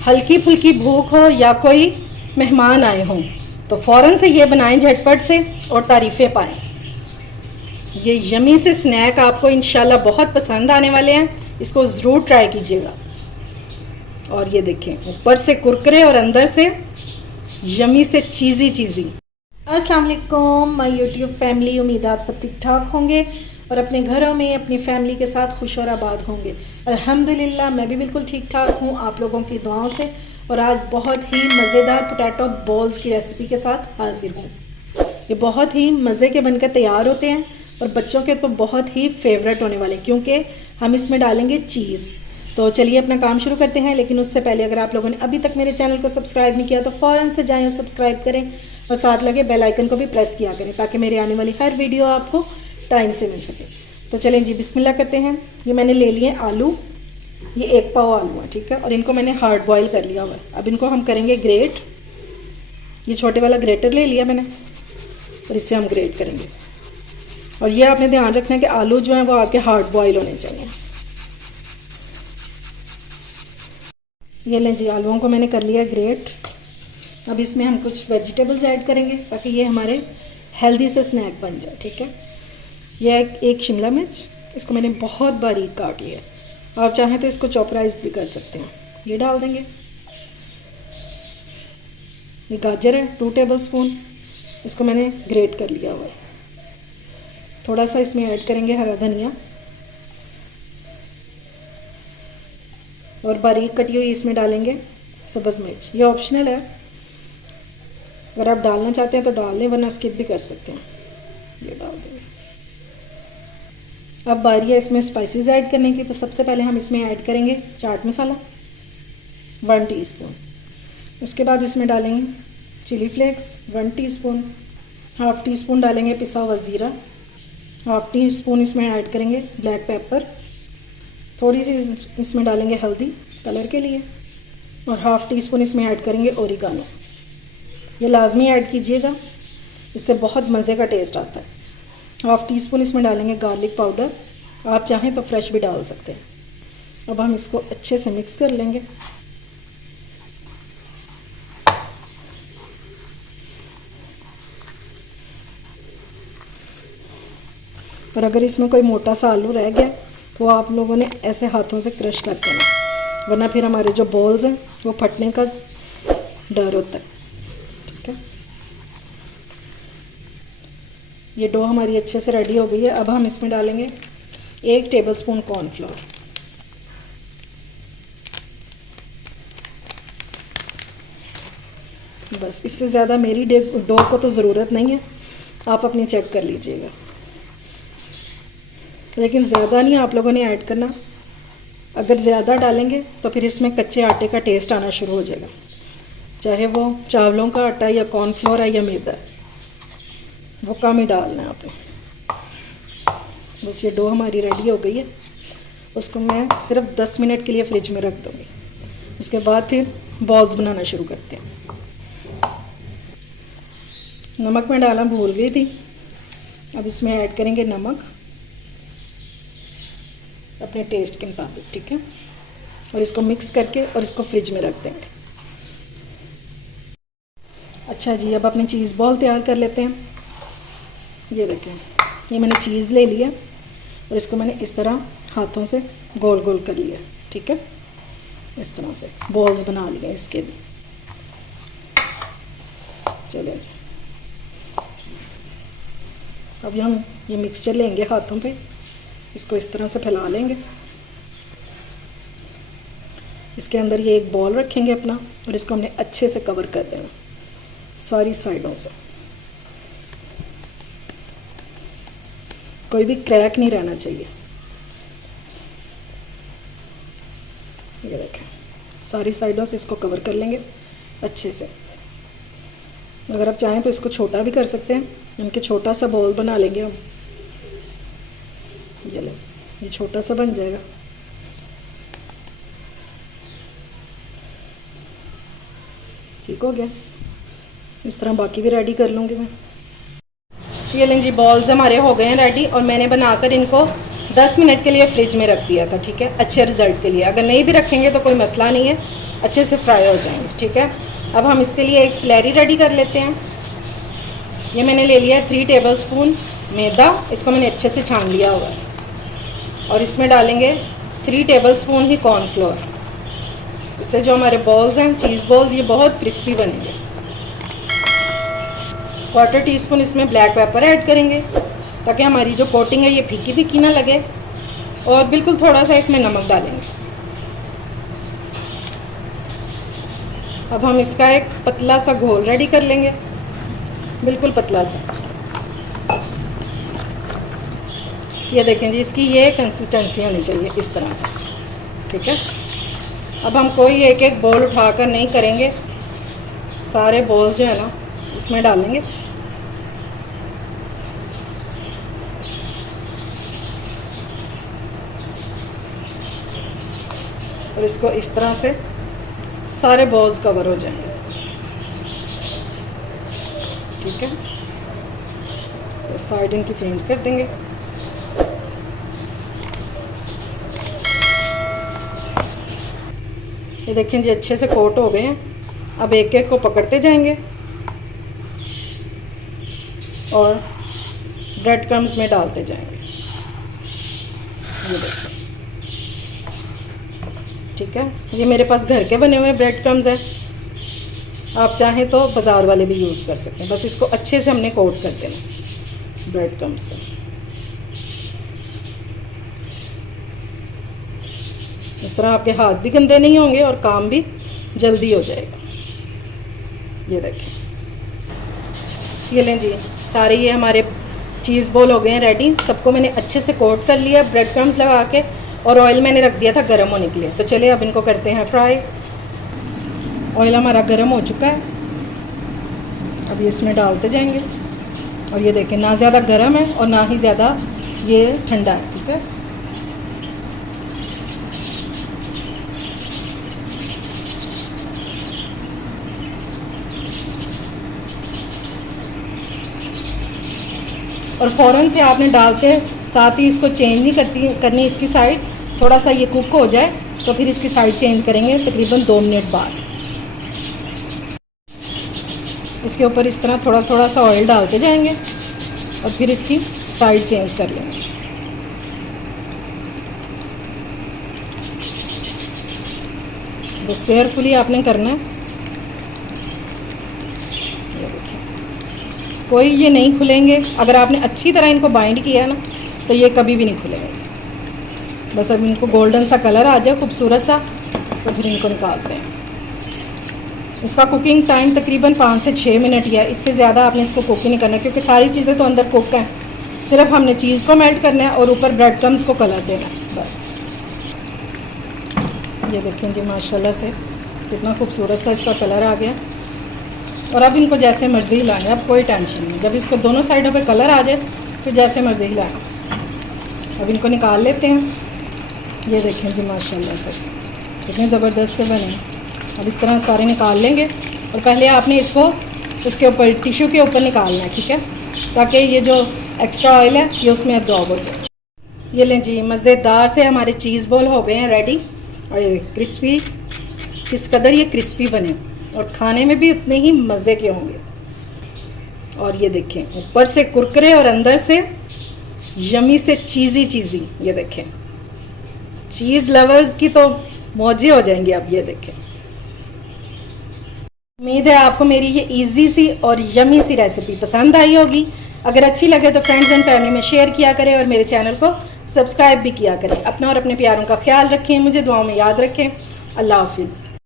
हल्की फुल्की भूख हो या कोई मेहमान आए हों तो फ़ौरन से ये बनाएं झटपट से और तारीफ़ें पाएं। ये यमी से स्नैक आपको इंशाल्लाह बहुत पसंद आने वाले हैं, इसको ज़रूर ट्राई कीजिएगा। और ये देखें, ऊपर से कुरकुरे और अंदर से यमी से चीज़ी। अस्सलाम वालेकुम माय यूट्यूब फैमिली, उम्मीद आप सब ठीक ठाक होंगे और अपने घरों में अपनी फैमिली के साथ खुश और आबाद होंगे। अल्हम्दुलिल्लाह मैं भी बिल्कुल ठीक ठाक हूँ आप लोगों की दुआओं से। और आज बहुत ही मज़ेदार पोटैटो बॉल्स की रेसिपी के साथ हाजिर हूँ। ये बहुत ही मज़े के बनकर तैयार होते हैं और बच्चों के तो बहुत ही फेवरेट होने वाले, क्योंकि हम इसमें डालेंगे चीज़। तो चलिए अपना काम शुरू करते हैं, लेकिन उससे पहले अगर आप लोगों ने अभी तक मेरे चैनल को सब्सक्राइब नहीं किया तो फ़ौरन से जाएं और सब्सक्राइब करें और साथ लगे बेल आइकन को भी प्रेस किया करें ताकि मेरे आने वाली हर वीडियो आपको टाइम से मिल सके। तो चलें जी, बिस्मिल्लाह करते हैं। ये मैंने ले लिए आलू, ये 1 पाव आलू है, ठीक है, और इनको मैंने हार्ड बॉयल कर लिया हुआ है। अब इनको हम करेंगे ग्रेट। ये छोटे वाला ग्रेटर ले लिया मैंने और इससे हम ग्रेट करेंगे। और ये आपने ध्यान रखना है कि आलू जो है वो आपके हार्ड बॉयल होने चाहिए। ये लें जी, आलूओं को मैंने कर लिया ग्रेट। अब इसमें हम कुछ वेजिटेबल्स ऐड करेंगे ताकि ये हमारे हेल्दी से स्नैक बन जाए, ठीक है। यह एक शिमला मिर्च, इसको मैंने बहुत बारीक काट लिया। आप चाहें तो इसको चॉपराइज भी कर सकते हैं। ये डाल देंगे। ये गाजर है 2 टेबलस्पून, इसको मैंने ग्रेट कर लिया हुआ है। थोड़ा सा इसमें ऐड करेंगे हरा धनिया और बारीक कटी हुई इसमें डालेंगे सब्ज़ मिर्च। ये ऑप्शनल है, अगर आप डालना चाहते हैं तो डाल लें, वरना स्किप भी कर सकते हैं। ये डाल देंगे। अब बारी है इसमें स्पाइसेस ऐड करने की। तो सबसे पहले हम इसमें ऐड करेंगे चाट मसाला 1 टीस्पून। उसके बाद इसमें डालेंगे chilli flakes 1 teaspoon. Half teaspoon डालेंगे पिसा हुआ ज़ीरा। हाफ़ टी स्पून इसमें ऐड करेंगे ब्लैक पेपर। थोड़ी सी इसमें डालेंगे हल्दी कलर के लिए और हाफ़ टी स्पून इसमें ऐड करेंगे ओरिगानो। ये लाजमी ऐड कीजिएगा, इससे बहुत मज़े का टेस्ट आता है। हाफ़ टी स्पून इसमें डालेंगे गार्लिक पाउडर, आप चाहें तो फ्रेश भी डाल सकते हैं। अब हम इसको अच्छे से मिक्स कर लेंगे। और अगर इसमें कोई मोटा सा आलू रह गया तो आप लोगों ने ऐसे हाथों से क्रश कर देना, वरना फिर हमारे जो बॉल्स हैं वो फटने का डर होता है, ठीक है। ये डो हमारी अच्छे से रेडी हो गई है। अब हम इसमें डालेंगे 1 टेबलस्पून कॉर्नफ्लोर। बस, इससे ज़्यादा मेरी डो को तो ज़रूरत नहीं है, आप अपनी चेक कर लीजिएगा। लेकिन ज़्यादा नहीं आप लोगों ने ऐड करना, अगर ज़्यादा डालेंगे तो फिर इसमें कच्चे आटे का टेस्ट आना शुरू हो जाएगा, चाहे वो चावलों का आटा या कॉर्नफ्लोर है या मैदा, वो कम ही डालना है आपने। बस ये डो हमारी रेडी हो गई है। उसको मैं सिर्फ 10 मिनट के लिए फ्रिज में रख दूँगी। उसके बाद फिर बॉल्स बनाना शुरू करते हैं। नमक मैं डालना भूल गई थी, अब इसमें ऐड करेंगे नमक अपने टेस्ट के मुताबिक, ठीक है। और इसको मिक्स करके और इसको फ्रिज में रख देंगे। अच्छा जी, अब अपनी चीज़ बॉल तैयार कर लेते हैं। ये देखें, ये मैंने चीज़ ले लिया और इसको मैंने इस तरह हाथों से गोल गोल कर लिया, ठीक है। इस तरह से बॉल्स बना लिए इसके भी। चलिए जी, अब हम ये मिक्सचर लेंगे हाथों पे, इसको इस तरह से फैला लेंगे। इसके अंदर ये एक बॉल रखेंगे अपना और इसको हमने अच्छे से कवर कर देना सारी साइडों से। कोई भी क्रैक नहीं रहना चाहिए। ये देखें, सारी साइडों से इसको कवर कर लेंगे अच्छे से। अगर आप चाहें तो इसको छोटा भी कर सकते हैं, इनके छोटा सा बॉल बना लेंगे हम। ये छोटा सा बन जाएगा। ठीक हो गया। इस तरह बाकी भी रेडी कर लूँगी मैं। ये लें जी, बॉल्स हमारे हो गए हैं रेडी और मैंने बनाकर इनको 10 मिनट के लिए फ्रिज में रख दिया था, ठीक है, अच्छे रिजल्ट के लिए। अगर नहीं भी रखेंगे तो कोई मसला नहीं है, अच्छे से फ्राई हो जाएंगे। ठीक है, अब हम इसके लिए एक स्लैरी रेडी कर लेते हैं। ये मैंने ले लिया है 3 टेबलस्पून मैदा, इसको मैंने अच्छे से छान लिया हुआ है। और इसमें डालेंगे 3 टेबलस्पून ही कॉर्नफ्लोर। इससे जो हमारे बॉल्स हैं, चीज़ बॉल्स, ये बहुत क्रिस्पी बनेंगे। 1/4 टीस्पून इसमें ब्लैक पेपर ऐड करेंगे ताकि हमारी जो कोटिंग है ये फीकी फीकी ना लगे। और बिल्कुल थोड़ा सा इसमें नमक डालेंगे। अब हम इसका एक पतला सा घोल रेडी कर लेंगे, बिल्कुल पतला सा। ये देखें जी, इसकी ये कंसिस्टेंसी होनी चाहिए इस तरह की। ठीक है, अब हम कोई एक एक बॉल उठाकर नहीं करेंगे, सारे बॉल्स जो है ना इसमें डालेंगे। और इसको इस तरह से सारे बॉल्स कवर हो जाएंगे। ठीक है, तो साइड इनकी चेंज कर देंगे। ये देखें जी, अच्छे से कोट हो गए हैं। अब एक एक को पकड़ते जाएंगे और ब्रेड क्रम्स में डालते जाएंगे। ये देखिए, ठीक है, ये मेरे पास घर के बने हुए ब्रेड क्रम्स हैं। आप चाहें तो बाज़ार वाले भी यूज़ कर सकते हैं। बस इसको अच्छे से हमने कोट कर देना ब्रेड क्रम्स से। इस तरह आपके हाथ भी गंदे नहीं होंगे और काम भी जल्दी हो जाएगा। ये देखें, ये लें जी, सारे ये हमारे चीज़ बॉल हो गए हैं रेडी। सबको मैंने अच्छे से कोट कर लिया ब्रेड क्रम्स लगा के, और ऑयल मैंने रख दिया था गर्म होने के लिए। तो चलिए अब इनको करते हैं फ्राई। ऑयल हमारा गर्म हो चुका है, अब ये इसमें डालते जाएंगे। और ये देखें, ना ज़्यादा गर्म है और ना ही ज़्यादा ये ठंडा है। ठीक है, और फ़ौरन से आपने डालते साथ ही इसको चेंज नहीं करनी इसकी साइड। थोड़ा सा ये कुक हो जाए तो फिर इसकी साइड चेंज करेंगे तकरीबन 2 मिनट बाद। इसके ऊपर इस तरह थोड़ा थोड़ा सा ऑयल डालते जाएंगे और फिर इसकी साइड चेंज कर लेंगे। बस केयरफुली आपने करना है। कोई ये नहीं खुलेंगे, अगर आपने अच्छी तरह इनको बाइंड किया है ना तो ये कभी भी नहीं खुलेंगे। बस अब इनको गोल्डन सा कलर आ जाए खूबसूरत सा, तो फिर इनको निकालते हैं। इसका कुकिंग टाइम तकरीबन 5 से 6 मिनट ही है, इससे ज़्यादा आपने इसको कुक नहीं करना, क्योंकि सारी चीज़ें तो अंदर कुक हैं। सिर्फ हमने चीज़ को मेल्ट करना है और ऊपर ब्रेड क्रम्स को कलर देना है बस। ये देखें जी, माशाल्लाह से कितना खूबसूरत सा इसका कलर आ गया। और अब इनको जैसे मर्ज़ी हिलाएं, अब कोई टेंशन नहीं। जब इसको दोनों साइडों पे कलर आ जाए फिर जैसे मर्ज़ी हिलाएं। अब इनको निकाल लेते हैं। ये देखें जी, माशाल्लाह से कितने ज़बरदस्त से बने। अब इस तरह सारे निकाल लेंगे और पहले आपने इसको उसके ऊपर टिश्यू के ऊपर निकालना है। ठीक है, ताकि ये जो एक्स्ट्रा ऑयल है ये उसमें एब्जॉर्ब हो जाए। ये लें जी, मज़ेदार से हमारे चीज़ बॉल हो गए हैं रेडी। और ये क्रिस्पी, किस कदर ये क्रिस्पी बने और खाने में भी उतने ही मज़े के होंगे। और ये देखें, ऊपर से कुरकुरे और अंदर से यमी से चीज़ी चीज़ी। ये देखें, चीज़ लवर्स की तो मौजें हो जाएंगी। अब ये देखें, उम्मीद है आपको मेरी ये इजी सी और यमी सी रेसिपी पसंद आई होगी। अगर अच्छी लगे तो फ्रेंड्स एंड फैमिली में शेयर किया करें और मेरे चैनल को सब्सक्राइब भी किया करें। अपना और अपने प्यारों का ख्याल रखें, मुझे दुआओं में याद रखें। अल्लाह हाफिज़।